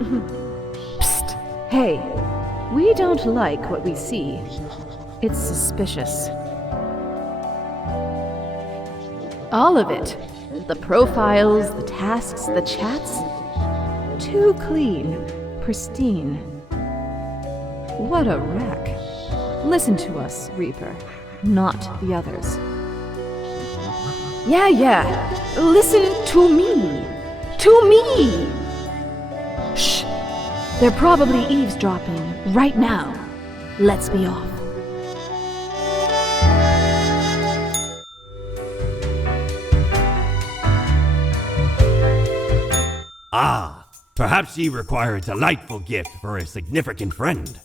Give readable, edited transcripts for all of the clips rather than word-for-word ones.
Psst! Hey, we don't like what we see. It's suspicious. All of it. The profiles, the tasks, the chats. Too clean, pristine. What a wreck. Listen to us, Reaper, not the others. Yeah. Listen to me. To me! Shh. They're probably eavesdropping right now. Let's be off. Ah, perhaps ye require a delightful gift for a significant friend.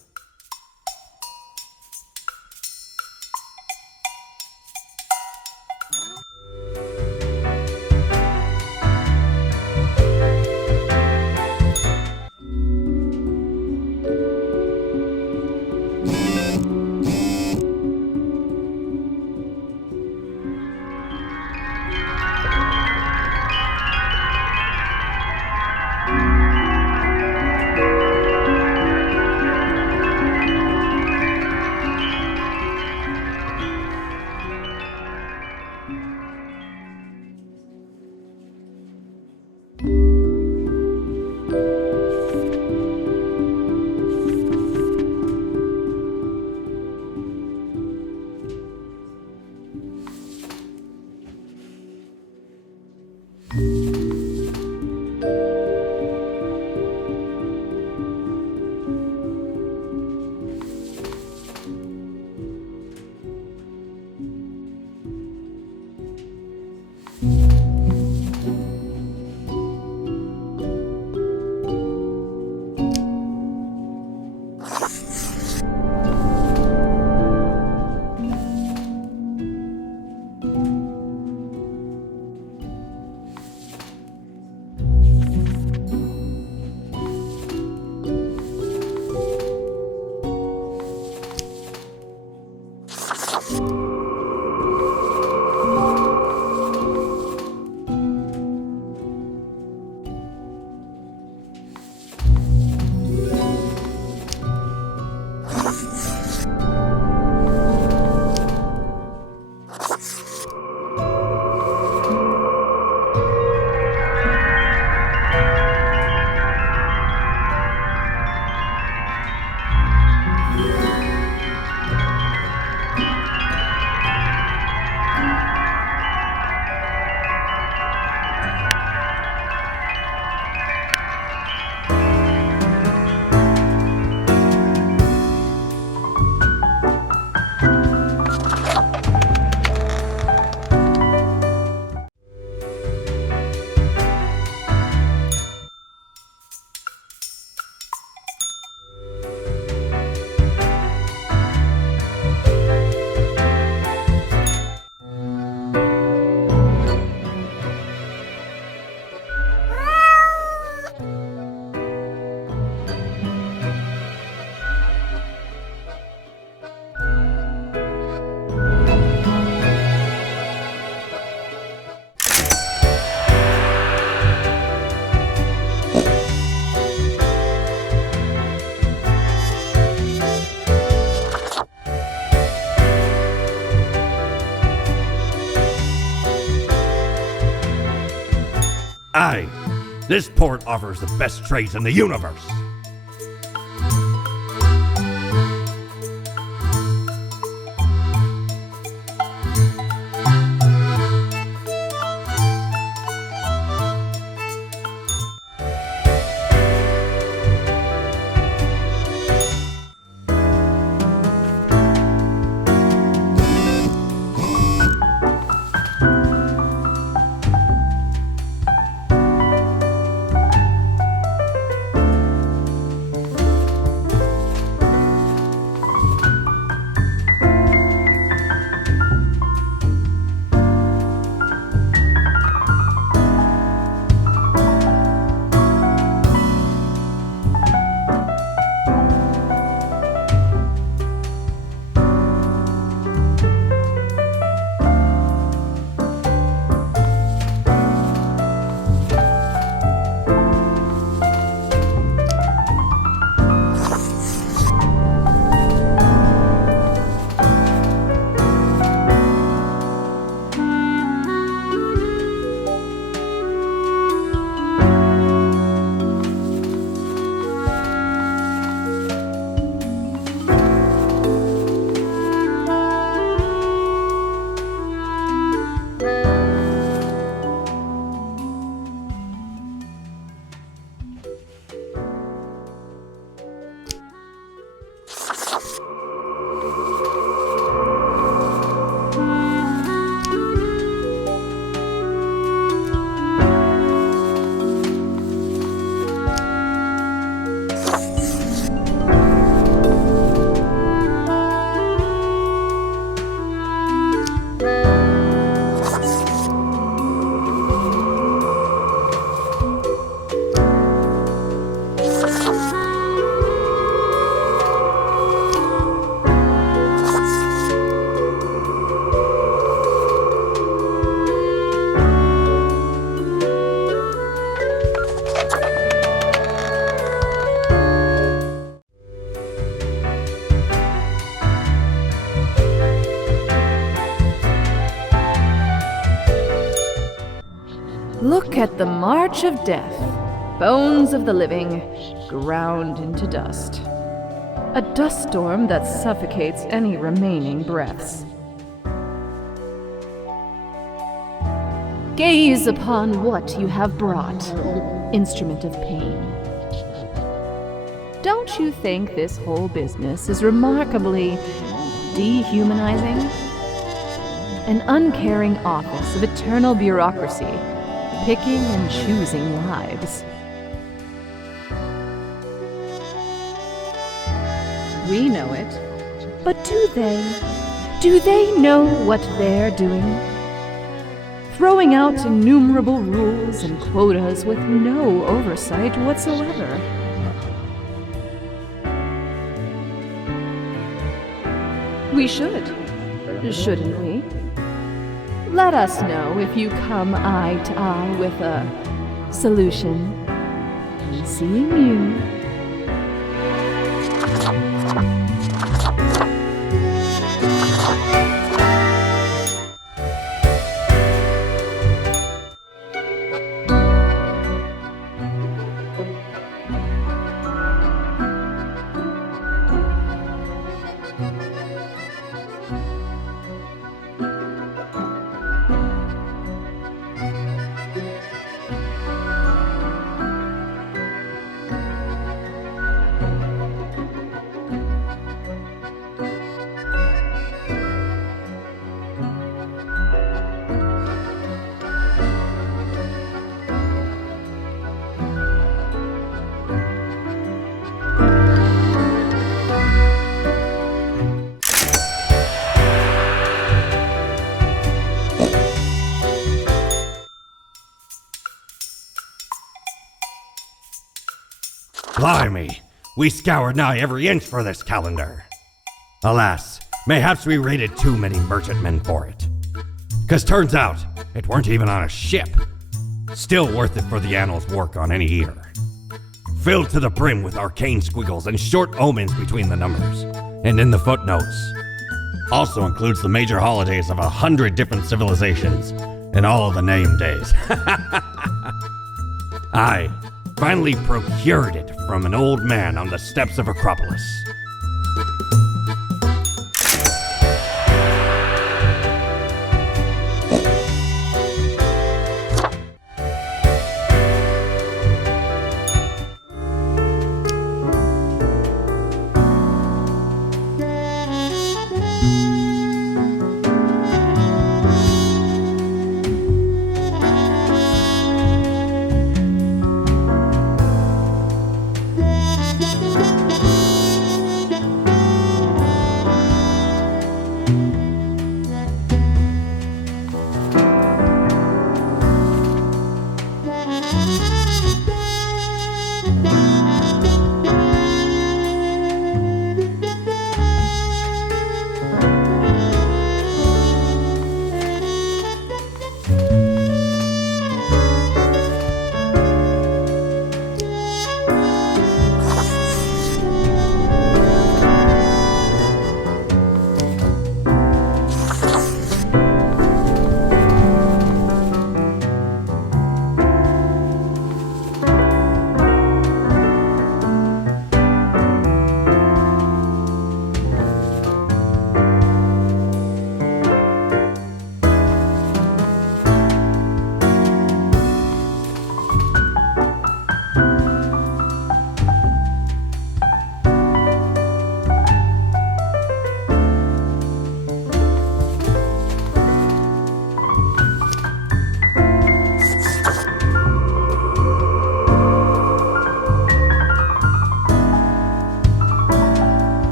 Aye, this port offers the best trades in the universe. Look at the march of death, bones of the living, ground into dust. A dust storm that suffocates any remaining breaths. Gaze upon what you have brought, instrument of pain. Don't you think this whole business is remarkably dehumanizing? An uncaring office of eternal bureaucracy, picking and choosing lives. We know it, but do they? Do they know what they're doing? Throwing out innumerable rules and quotas with no oversight whatsoever. We should, shouldn't we? Let us know if you come eye to eye with a solution. And seeing you. Blimey, we scoured nigh every inch for this calendar. Alas, mayhaps we raided too many merchantmen for it. 'Cause turns out, it weren't even on a ship. Still worth it for the annals' work on any year. Filled to the brim with arcane squiggles and short omens between the numbers, and in the footnotes. Also includes the major holidays of 100 different civilizations, and all of the name days. I finally procured it from an old man on the steps of Acropolis.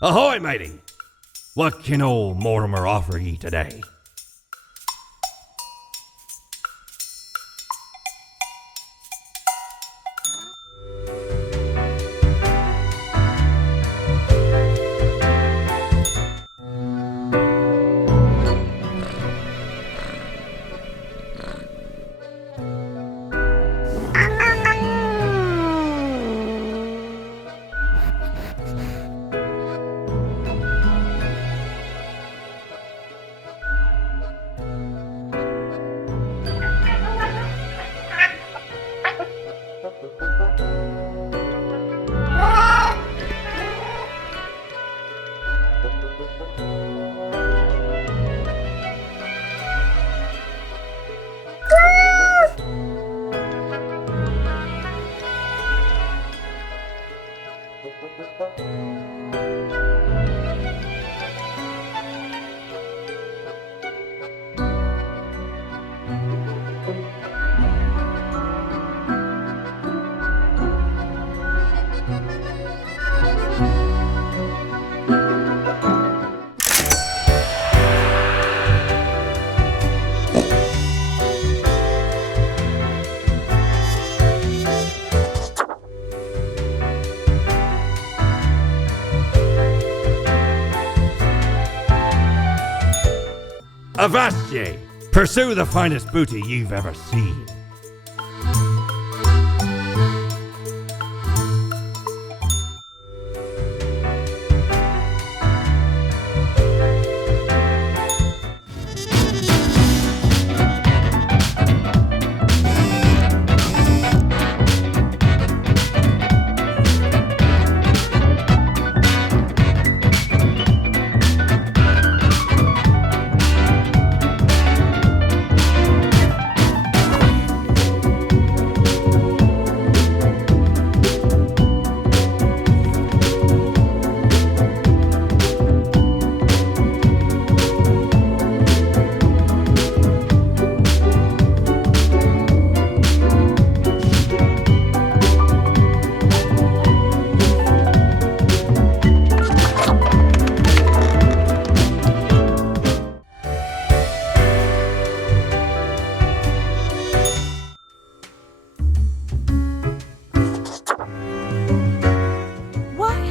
Ahoy, matey! What can old Mortimer offer ye today? Avast ye! Pursue the finest booty you've ever seen.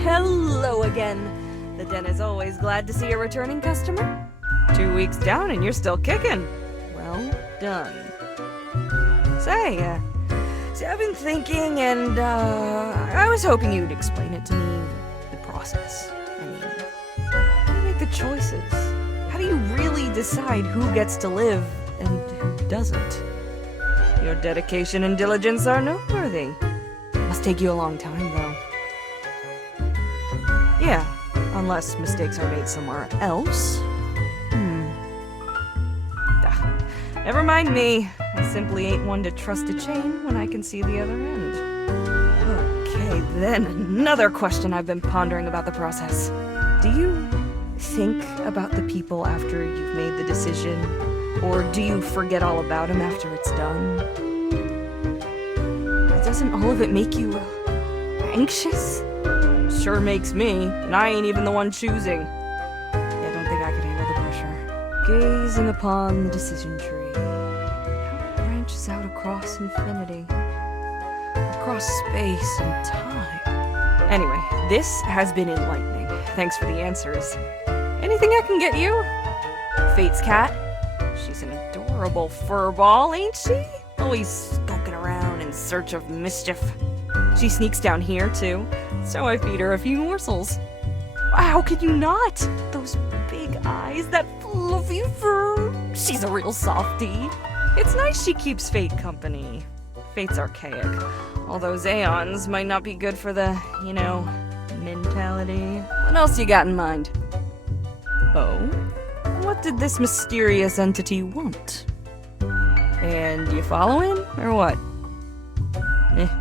Hello again. The den is always glad to see a returning customer. 2 weeks down and you're still kicking. Well done. Say, I've been thinking and, I was hoping you'd explain it to me, the process. I mean, how do you make the choices? How do you really decide who gets to live and who doesn't? Your dedication and diligence are noteworthy. Must take you a long time, though. Yeah, unless mistakes are made somewhere else. Never mind me. I simply ain't one to trust a chain when I can see the other end. Okay, then another question I've been pondering about the process. Do you think about the people after you've made the decision? Or do you forget all about them after it's done? Doesn't all of it make you anxious? Sure makes me, and I ain't even the one choosing. I don't think I could handle the pressure. Gazing upon the decision tree, how it branches out across infinity, across space and time. Anyway, this has been enlightening. Thanks for the answers. Anything I can get you? Fate's cat? She's an adorable furball, ain't she? Always skulking around in search of mischief. She sneaks down here, too, so I feed her a few morsels. How could you not? Those big eyes, that fluffy fur. She's a real softie. It's nice she keeps Fate company. Fate's archaic. All those aeons might not be good for the, mentality. What else you got in mind? Oh? What did this mysterious entity want? And you following, or what?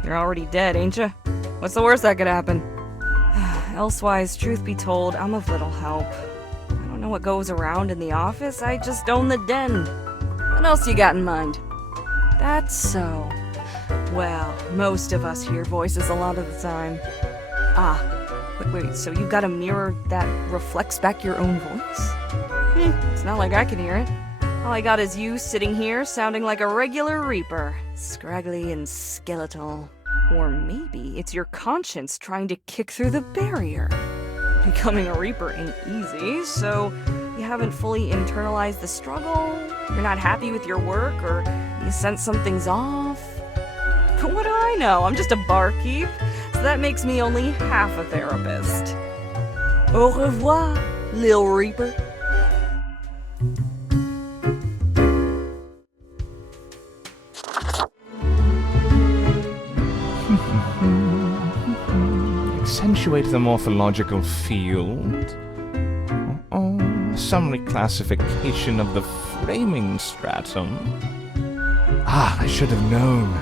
You're already dead, ain't ya? What's the worst that could happen? Elsewise, truth be told, I'm of little help. I don't know what goes around in the office, I just own the den. What else you got in mind? That's so. Well, most of us hear voices a lot of the time. Wait, so you got a mirror that reflects back your own voice? It's not like I can hear it. All I got is you sitting here sounding like a regular Reaper, scraggly and skeletal. Or maybe it's your conscience trying to kick through the barrier. Becoming a Reaper ain't easy, so you haven't fully internalized the struggle, you're not happy with your work, or you sense something's off. But what do I know? I'm just a barkeep, so that makes me only half a therapist. Au revoir, Lil Reaper. Accentuate the morphological field. Some reclassification of the framing stratum. I should have known.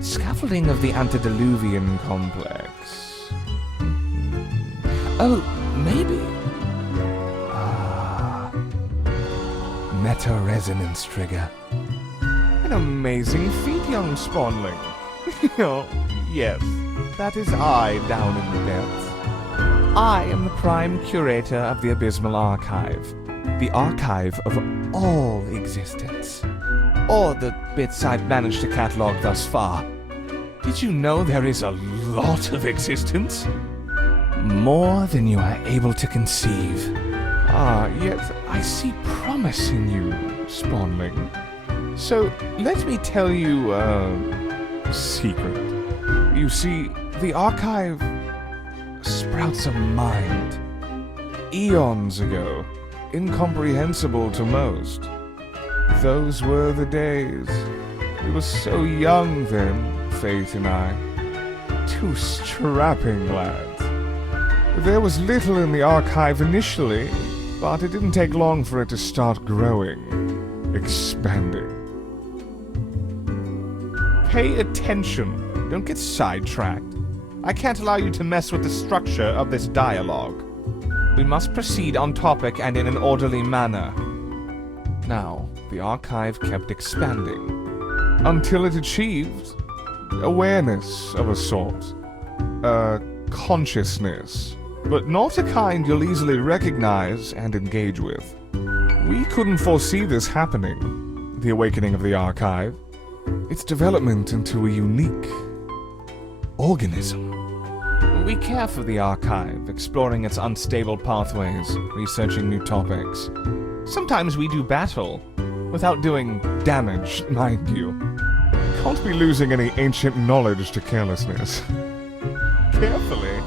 Scaffolding of the antediluvian complex. Oh, maybe. Meta-resonance trigger. An amazing feat, young spawnling. Oh, yes, that is I down in the depths. I am the prime curator of the Abysmal Archive, the archive of all existence. Or the bits I've managed to catalog thus far. Did you know there is a lot of existence? More than you are able to conceive. Yet I see promise in you, spawnling. So let me tell you a secret. You see, the archive sprouts a mind. Eons ago, incomprehensible to most. Those were the days. We were so young then, Fate and I. Two strapping lads. There was little in the archive initially, but it didn't take long for it to start growing, expanding. Pay attention. Don't get sidetracked. I can't allow you to mess with the structure of this dialogue. We must proceed on topic and in an orderly manner. Now, the archive kept expanding, until it achieved awareness of a sort. Consciousness. But not a kind you'll easily recognize and engage with. We couldn't foresee this happening, the awakening of the archive. Its development into a unique organism. We care for the archive, exploring its unstable pathways, researching new topics. Sometimes we do battle, without doing damage, mind you. Can't be losing any ancient knowledge to carelessness. Carefully.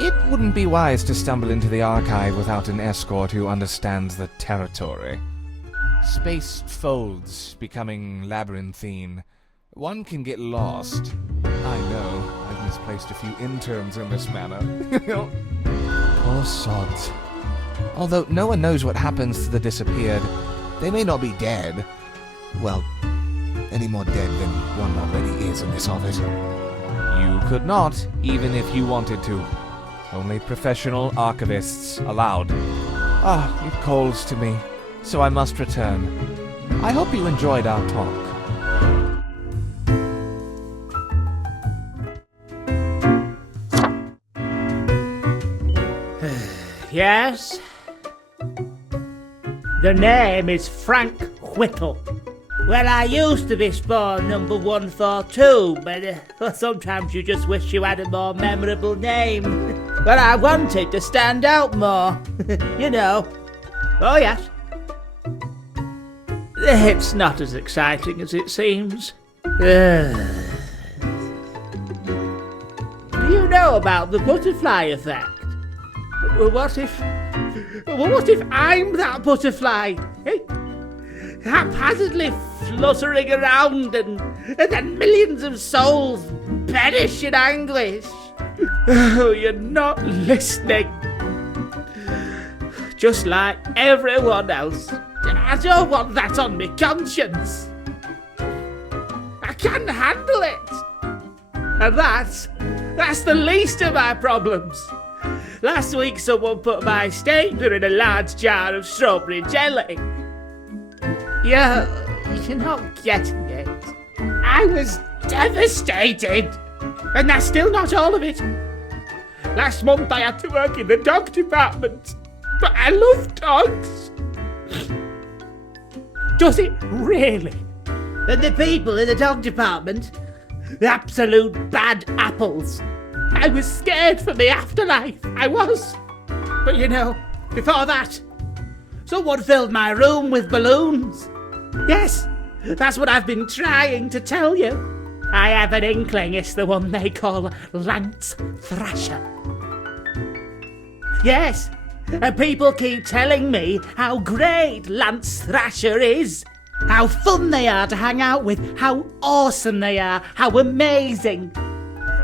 It wouldn't be wise to stumble into the archive without an escort who understands the territory. Space folds, becoming labyrinthine. One can get lost. I know, I've misplaced a few interns in this manner. Poor sods. Although no one knows what happens to the disappeared, they may not be dead. Well, any more dead than one already is in this office. You could not, even if you wanted to. Only professional archivists allowed. It calls to me, so I must return. I hope you enjoyed our talk. Yes? The name is Frank Whittle. Well, I used to be spawn number 142, but sometimes you just wish you had a more memorable name. But I wanted to stand out more, you know. Oh, yes. It's not as exciting as it seems. Do you know about the butterfly effect? What if I'm that butterfly? Eh? Haphazardly fluttering around and then millions of souls perish in anguish. Oh, you're not listening. Just like everyone else, I don't want that on my conscience. I can't handle it. And that's the least of my problems. Last week someone put my stapler in a large jar of strawberry jelly. You're not getting it. I was devastated. And that's still not all of it. Last month I had to work in the dog department. But I love dogs. Does it really? And the people in the dog department? Absolute bad apples. I was scared for the afterlife. I was. But you know, before that, someone filled my room with balloons. Yes, that's what I've been trying to tell you. I have an inkling it's the one they call Lance Thrasher. Yes, and people keep telling me how great Lance Thrasher is. How fun they are to hang out with, how awesome they are, how amazing.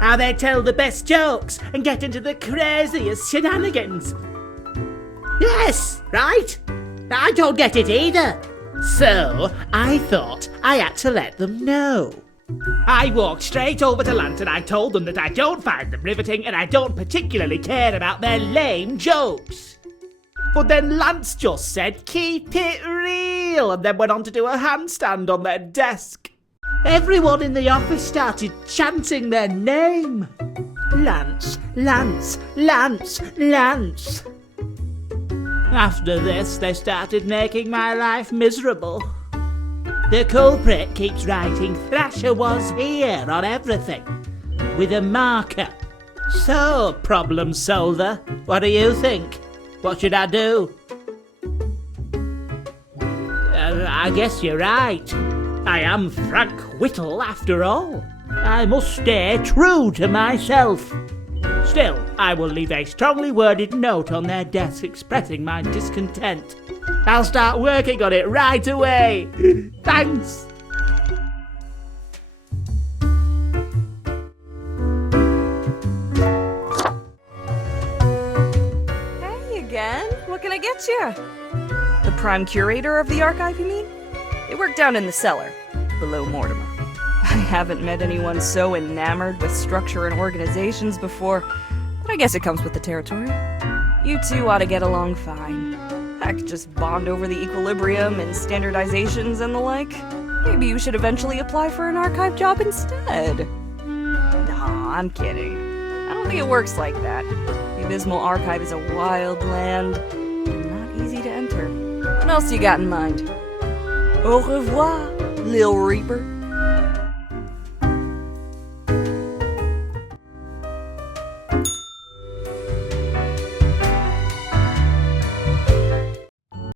How they tell the best jokes and get into the craziest shenanigans. Yes, right? I don't get it either. So, I thought I had to let them know. I walked straight over to Lance and I told them that I don't find them riveting and I don't particularly care about their lame jokes. But then Lance just said, keep it real, and then went on to do a handstand on their desk. Everyone in the office started chanting their name. Lance, Lance, Lance, Lance. After this, they started making my life miserable. The culprit keeps writing Thrasher was here on everything, with a marker. So, problem solver, what do you think? What should I do? I guess you're right. I am Frank Whittle after all. I must stay true to myself. Still, I will leave a strongly worded note on their desk expressing my discontent. I'll start working on it right away. Thanks. Hey again. What can I get you? The prime curator of the archive, you mean? They work down in the cellar, below Mortimer. I haven't met anyone so enamored with structure and organizations before, but I guess it comes with the territory. You two ought to get along fine. Heck, just bond over the equilibrium and standardizations and the like. Maybe you should eventually apply for an archive job instead. Nah, I'm kidding. I don't think it works like that. The Abysmal Archive is a wild land, and not easy to enter. What else you got in mind? Au revoir, Lil Reaper.